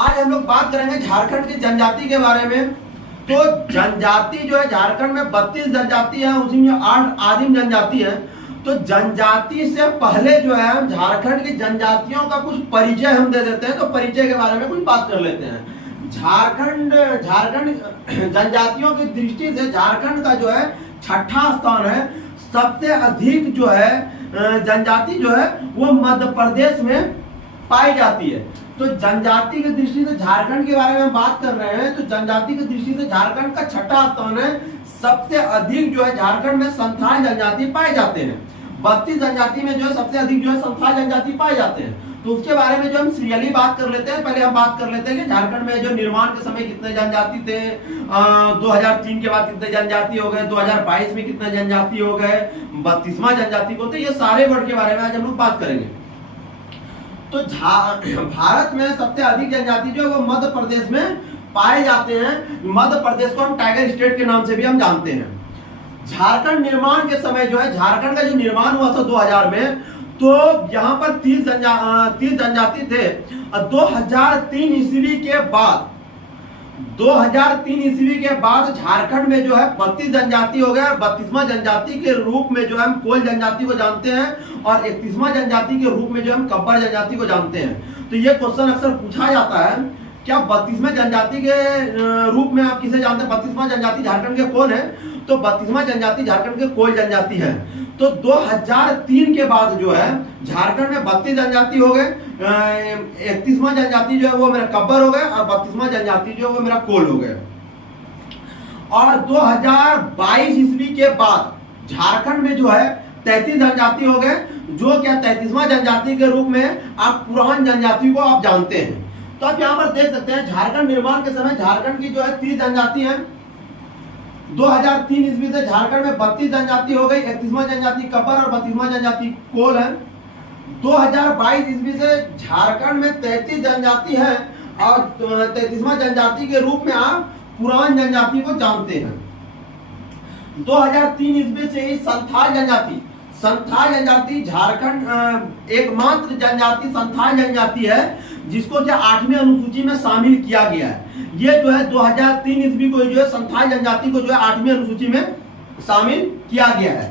आज हम लोग बात करेंगे झारखंड की जनजाति के बारे में। तो जनजाति जो है झारखंड में 32 जनजाति है, उसी में 8 आदिम जनजाति है। तो जनजाति से पहले जो है हम झारखंड की जनजातियों का कुछ परिचय हम दे देते हैं। तो परिचय के बारे में कुछ बात कर लेते हैं। झारखंड जनजातियों की दृष्टि से झारखंड का जो है 6ठा स्थान है। सबसे अधिक जो है जनजाति जो है वो मध्य प्रदेश में पाई जाती है। तो जनजाति की दृष्टि से झारखंड के बारे में बात कर रहे हैं। तो जनजाति की दृष्टि से झारखंड का 6ठा स्थान है। सबसे अधिक जो है झारखंड में संथाल जनजाति पाए जाते हैं। 32 जनजाति में जो है सबसे अधिक जो है संथाल जनजाति पाए जाते हैं। तो उसके बारे में जो हम सीरियली बात कर लेते हैं। पहले हम बात कर लेते हैं कि झारखंड में जो निर्माण के समय कितने जनजाति थे, 2003 के बाद कितने जनजाति हो गए, 2022 में कितने जनजाति हो गए, 32वां जनजाति को। तो ये सारे वर्ड के बारे में आज हम लोग बात करेंगे। तो भारत में सबसे अधिक जनजाति जो है वो मध्य प्रदेश में पाए जाते हैं। मध्य प्रदेश को हम टाइगर स्टेट के नाम से भी हम जानते हैं। झारखंड निर्माण के समय जो है झारखंड का जो निर्माण हुआ था 2000 में, तो यहाँ पर 30 जनजाति थे। 2003 ईस्वी के बाद 2003 ईस्वी के बाद झारखंड में जो है 32 जनजाति हो गया। 32वां जनजाति के रूप में जो है हम कोल जनजाति को जानते हैं और 31वां जनजाति के रूप में जो हम कब्बर जनजाति को जानते हैं। तो ये क्वेश्चन अक्सर पूछा जाता है, क्या 32वें जनजाति के रूप में आप किसे जानते हैं? 32वां जनजाति झारखंड के कौन है? तो 32वां जनजाति झारखंड के कोल जनजाति है। तो 2003 के बाद जो है झारखंड में 32 जनजाति हो गए। 31वां जनजाति जो है वो मेरा कब्बर हो गया और 32वां जनजाति जो है वो मेरा कोल हो गया। और 2022 ईस्वी के बाद झारखंड में जो है 33 जनजाति हो गए, जो क्या 33वां जनजाति के रूप में आप पुरान जनजाति को आप जानते हैं। तो आप यहाँ पर देख सकते हैं झारखंड निर्माण के समय झारखंड की जो है 30 जनजाति है। 2003 ईस्वी से झारखंड में 32 जनजाति हो गई। 31वां जनजाति कब्बर और 32वां जनजाति कोल है। 2022 ईस्वी से झारखंड में 33 जनजाति है और 33वां जनजाति के रूप में आप पुरान जनजाति को जानते हैं। 2003 ईस्वी से ही संथाल जनजाति झारखंड एकमात्र जनजाति संथाल जनजाति है जिसको जो 8वीं अनुसूची में शामिल किया गया है। ये जो है 2003 ईस्वी को जो है संथाल जनजाति को जो है 8वीं अनुसूची में शामिल किया गया है।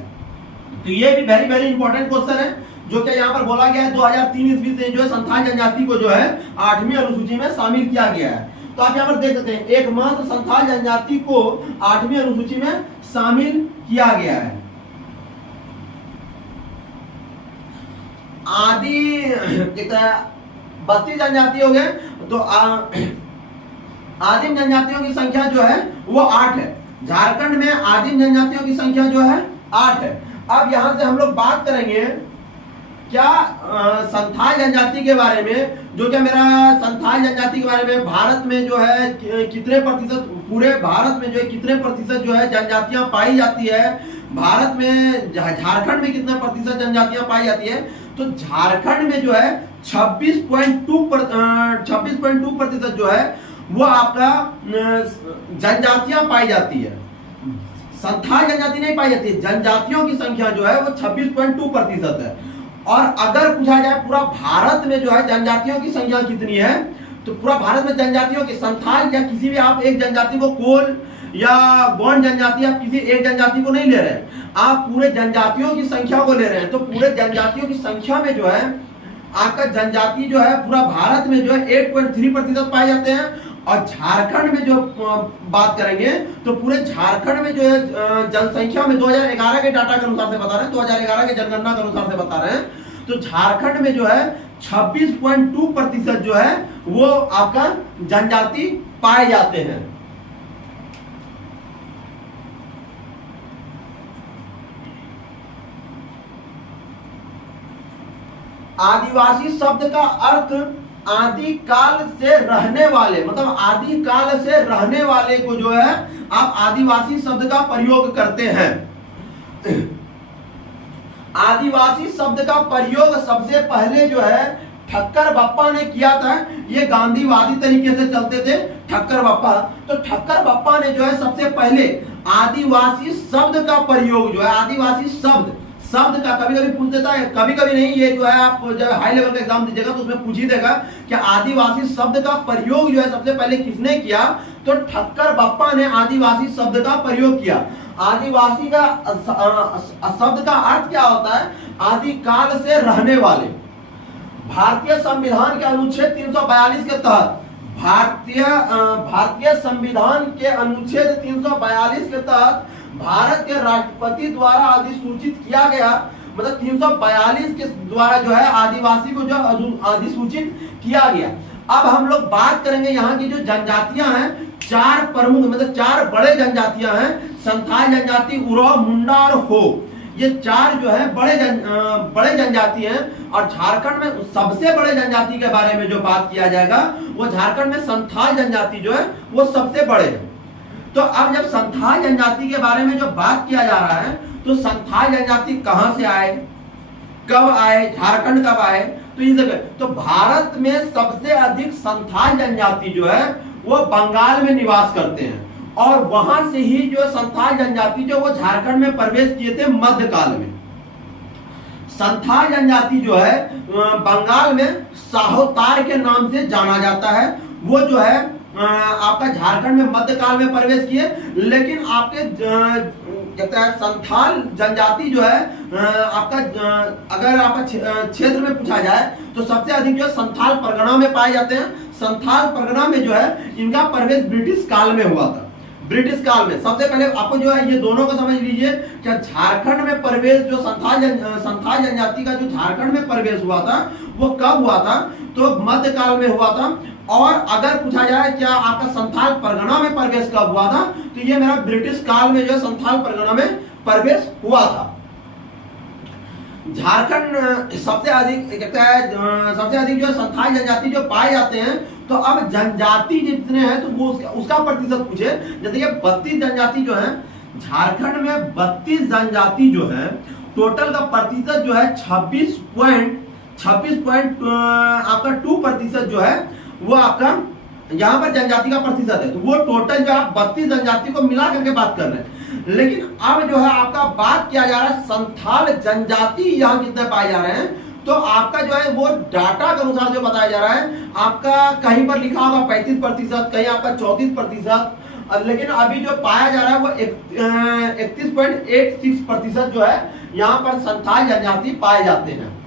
तो ये भी वेरी वेरी इंपॉर्टेंट क्वेश्चन है, जो कि यहाँ पर बोला गया है 2003 ईस्वी से जो है संथाल जनजाति को जो है 8वीं अनुसूची में शामिल किया गया है। तो आप यहाँ पर देख सकते हैं एकमात्र संथाल जनजाति को 8वीं अनुसूची में शामिल किया गया है। आदि 32 जनजाति हो गए। तो आदिम जनजातियों की संख्या जो है वो 8 है। झारखंड में आदिम जनजातियों की संख्या जो है 8 है। अब यहां से हम लोग बात करेंगे क्या संथाल जनजाति के बारे में, जो क्या मेरा संथाल जनजाति के बारे में भारत में जो है कितने प्रतिशत, पूरे भारत में जो है कितने प्रतिशत जो है जनजातियां पाई जाती है, भारत में झारखंड में कितना प्रतिशत जनजातियां पाई जाती है। तो झारखंड में जो है 26.2 प्रतिशत जो है वो आपका जनजातियां पाई जाती है। संथाल जनजाति नहीं पाई जाती है। जनजातियों की संख्या जो है वो 26.2 प्रतिशत है। और अगर पूछा जाए पूरा भारत में जो है जनजातियों की संख्या कितनी है, तो पूरा भारत में जनजातियों की संथाल या किसी भी आप एक जनजाति को कोल या गोंड जनजाति, आप किसी एक जनजाति को नहीं ले रहे हैं, आप पूरे जनजातियों की संख्या को ले रहे हैं। तो पूरे जनजातियों की संख्या में जो है आपका जनजाति जो है पूरा भारत में जो है 8.3 प्रतिशत पाए जाते हैं। और झारखंड में जो बात करेंगे तो पूरे झारखंड में जो है जनसंख्या में 2011 के डाटा के अनुसार से बता रहे हैं, 2011 के जनगणना के अनुसार से बता रहे हैं, तो झारखंड में जो है 26.2 प्रतिशत जो है वो आपका जनजाति पाए जाते हैं। आदिवासी शब्द का अर्थ आदिकाल से रहने वाले, मतलब आदिकाल से रहने वाले को जो है आप आदिवासी शब्द का प्रयोग करते हैं। आदिवासी शब्द का प्रयोग सबसे पहले जो है ठक्कर बप्पा ने किया था। ये गांधीवादी तरीके से चलते थे ठक्कर बप्पा। तो ठक्कर बप्पा ने जो है सबसे पहले आदिवासी शब्द का प्रयोग जो है, आदिवासी शब्द शब्द का कभी कभी पूछ देता है, कभी कभी नहीं, ये जो है आप जब हाई लेवल का एग्जाम दीजिएगा तो उसमें पूछ ही देगा कि आदिवासी शब्द का प्रयोग जो है सबसे पहले किसने किया, तो ठक्कर बप्पा ने आदिवासी शब्द का प्रयोग किया। आदिवासी का शब्द का अर्थ क्या होता है, आदिकाल से रहने वाले। भारतीय संविधान के अनुच्छेद 342 के तहत भारतीय संविधान के अनुच्छेद 342 के तहत भारत के राष्ट्रपति द्वारा अधिसूचित किया गया, मतलब 342 के द्वारा जो है आदिवासी को जो अधिसूचित किया गया। अब हम लोग बात करेंगे यहाँ की जो जनजातियां हैं, चार प्रमुख मतलब चार बड़े जनजातियां हैं, संथाल जनजाति, उरांव, मुंडा और हो। ये चार जो है बड़े जनजाति हैं। और झारखंड में सबसे बड़े जनजाति के बारे में जो बात किया जाएगा वो झारखंड में संथाल जनजाति जो है वो सबसे बड़े है। तो अब जब संथाल जनजाति के बारे में जो बात किया जा रहा है, तो संथाल जनजाति कहां से आए, कब आए, झारखंड कब आए, तो इस जगह तो भारत में सबसे अधिक संथाल जनजाति जो है वो बंगाल में निवास करते हैं, और वहां से ही जो संथाल जनजाति जो वो झारखंड में प्रवेश किए थे मध्यकाल में। संथाल जनजाति जो है बंगाल में साहोतार के नाम से जाना जाता है। वो जो है आपका झारखंड में मध्यकाल में प्रवेश किए, लेकिन आपके कहते हैं संथाल जनजाति जो है आपका अगर आपका क्षेत्र में पूछा जाए तो सबसे अधिक जो है संथाल परगना में पाए जाते हैं। संथाल परगना में जो है इनका प्रवेश ब्रिटिश काल में हुआ था। ब्रिटिश काल में सबसे पहले आपको जो है ये दोनों को समझ लीजिए, क्या झारखंड में प्रवेश जो संथाल जनजाति का जो झारखंड में प्रवेश हुआ था वो कब हुआ था, तो मध्यकाल में हुआ था। और अगर पूछा जाए क्या आपका संथाल परगना में प्रवेश कब हुआ था, तो ये मेरा ब्रिटिश काल में जो है संथाल परगना में प्रवेश हुआ था। झारखंड सबसे अधिक कहता है सबसे अधिक जो संथाल जनजाति जो पाए जाते हैं। तो अब जनजाति जितने हैं तो वो उसका प्रतिशत पूछे, जैसे कि 32 जनजाति जो है झारखंड में, 32 जनजाति जो है टोटल का प्रतिशत जो है 26.2% जो है वो आपका यहाँ पर जनजाति का प्रतिशत है। तो वो टोटल जो आप 32 जनजाति को मिला करके बात कर रहे हैं। लेकिन अब जो है आपका बात किया जा रहा है संथाल जनजाति यहाँ कितने पाए जा रहे हैं, तो आपका जो है वो डाटा के अनुसार जो बताया जा रहा है, आपका कहीं पर लिखा होगा 35%, कहीं आपका 34%, लेकिन अभी जो पाया जा रहा है वो 31.86% जो है यहाँ पर संथाल जनजाति पाए जाते हैं।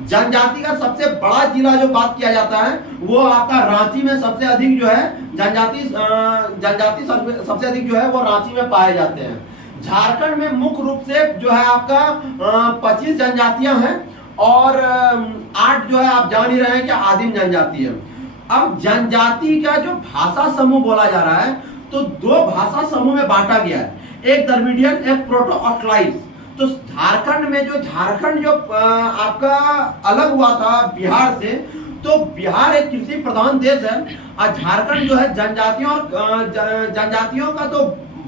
जनजाति का सबसे बड़ा जिला जो बात किया जाता है वो आपका रांची में सबसे अधिक जो है जनजाति सबसे अधिक जो है वो रांची में पाए जाते हैं। झारखंड में मुख्य रूप से जो है आपका 25 जनजातियां हैं, और 8 जो है आप जान ही रहे हैं कि आदिम जनजाति है। अब जनजाति का जो भाषा समूह बोला जा रहा है, तो 2 भाषा समूह में बांटा गया है, एक द्रविडियन, एक प्रोटो ऑस्ट्राइज। तो झारखंड में जो आपका अलग हुआ था बिहार से, तो बिहार एक कृषि प्रधान देश है, और झारखंड जो है जनजातियों का तो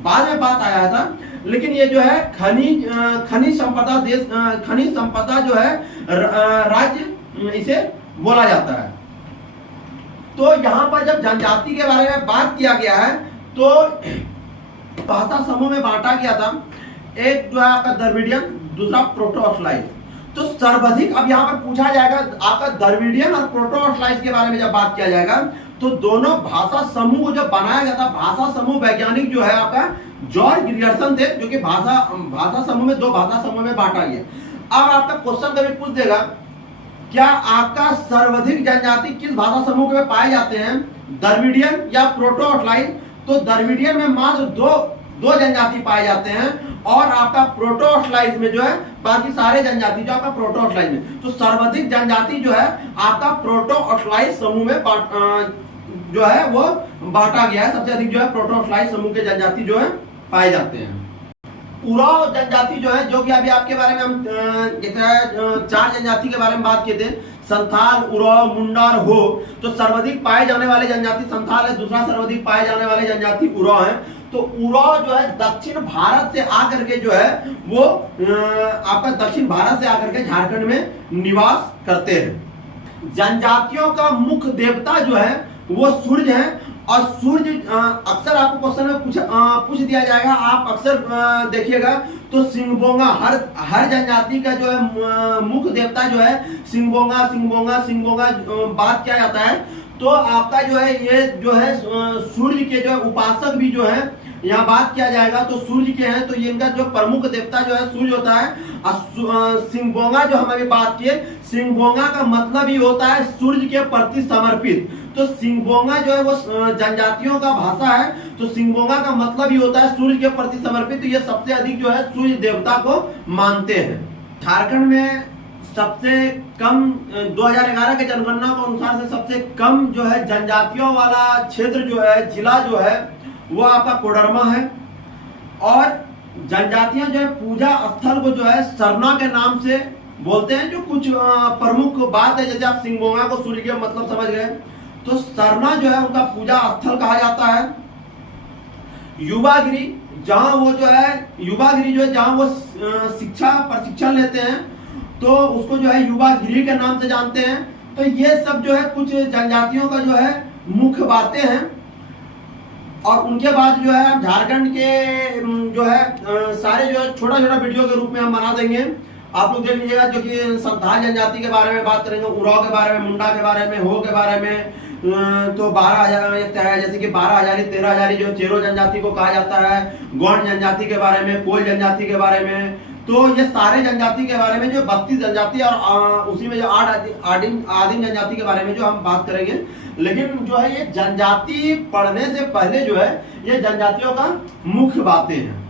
बाद में बात आया था, लेकिन ये जो है खनिज संपदा जो है राज्य इसे बोला जाता है। तो यहाँ पर जब जनजाति के बारे में बात किया गया है तो भाषा समूह में बांटा गया था, एक जो है आपका द्रविडियन, दूसरा प्रोटो ऑस्ट्राइज। तो सर्वाधिक अब यहाँ पर पूछा जाएगा आपका द्रविडियन और प्रोटो ऑस्ट्राइज के बारे में जब बात किया जाएगा, तो दोनों भाषा समूह को जब बनाया गया था, भाषा समूह वैज्ञानिक जो है आपका जॉर्ज ग्रियर्सन थे, जो कि भाषा समूह में 2 भाषा समूह में बांटा गया। अब आपका क्वेश्चन कभी पूछ देगा क्या आपका सर्वाधिक जनजाति किस भाषा समूह में पाए जाते हैं, द्रविडियन या प्रोटो ऑस्ट्राइज? तो द्रविडियन में मात्र दो जनजाति पाए जाते हैं, और आपका प्रोटो ऑस्ट्राइज में जो है बाकी सारे जनजाति जो आपका प्रोटो ऑस्ट्राइज में। तो सर्वाधिक जनजाति जो है आपका प्रोटो ऑस्ट्राइज समूह में जो है वो बांटा गया है। सबसे अधिक जो है प्रोटो ऑस्ट्राइज समूह के जनजाति जो है पाए जाते हैं। उरांव जनजाति जो है, जो कि अभी आपके बारे में हम 4 जनजाति के बारे में बात किए थे, संथाल, उरांव, मुंडा और हो। तो सर्वाधिक पाए जाने वाले जनजाति संथाल है, दूसरा सर्वाधिक पाए जाने वाले जनजाति उरांव है। तो उरांव जो है दक्षिण भारत से आकर के जो है वो आपका दक्षिण भारत से आकर के झारखंड में निवास करते हैं। जनजातियों का मुख्य देवता जो है वो सूर्य है, और सूर्य अक्सर आपको क्वेश्चन में पूछ दिया जाएगा, आप अक्सर देखिएगा तो सिंगबोंगा हर जनजाति का जो है मुख्य देवता जो है सिंगबोंगा सिंगबोंगा सिंगबोंगा बात किया जाता है। तो आपका जो है ये जो है सूर्य के जो है उपासक भी जो है यहाँ बात किया जाएगा तो सूर्य के हैं, तो ये इनका जो प्रमुख देवता जो है सूर्य होता है। और सिंगबोंगा जो हम अभी बात किए, सिंगबोंगा का मतलब ही होता है सूर्य के प्रति समर्पित। तो सिंगबोंगा जो है वो जनजातियों का भाषा है, तो सिंगबोंगा का मतलब ही होता है सूर्य के प्रति समर्पित। तो ये सबसे अधिक जो है सूर्य देवता को मानते हैं। झारखंड में सबसे कम 2011 के जनगणना के अनुसार से सबसे कम जो है जनजातियों वाला क्षेत्र जो है, जिला जो है वो आपका कोडरमा है। और जनजातियां जो है पूजा स्थल को जो है सरना के नाम से बोलते हैं। जो कुछ प्रमुख बात है, जैसे आप सिंगबोंगा को सूर्य के मतलब समझ गए, तो सरना जो है उनका पूजा स्थल कहा जाता है। युवागिरी जहां वो जो है युवागिरी जो है जहां वो शिक्षा प्रशिक्षण लेते हैं, तो उसको जो है युवागिरी के नाम से जानते हैं। तो ये सब जो है कुछ जनजातियों का जो है मुख्य बातें हैं। और उनके बाद जो है झारखंड के जो है सारे जो है छोटा छोटा वीडियो के रूप में हम बना देंगे, आप लोग देख लीजिएगा। जो कि संथाल जनजाति के बारे में बात करेंगे, उराव के बारे में, मुंडा के बारे में, हो के बारे में। तो 12,000 जैसे कि 12,000 13,000 जो चेरो जनजाति को कहा जाता है, गौंड जनजाति के बारे में, कोल जनजाति के बारे में। तो ये सारे जनजाति के बारे में जो 32 जनजाति और उसी में जो आदिम जनजाति के बारे में जो हम बात करेंगे। लेकिन जो है ये जनजाति पढ़ने से पहले जो है ये जनजातियों का मुख्य बातें हैं।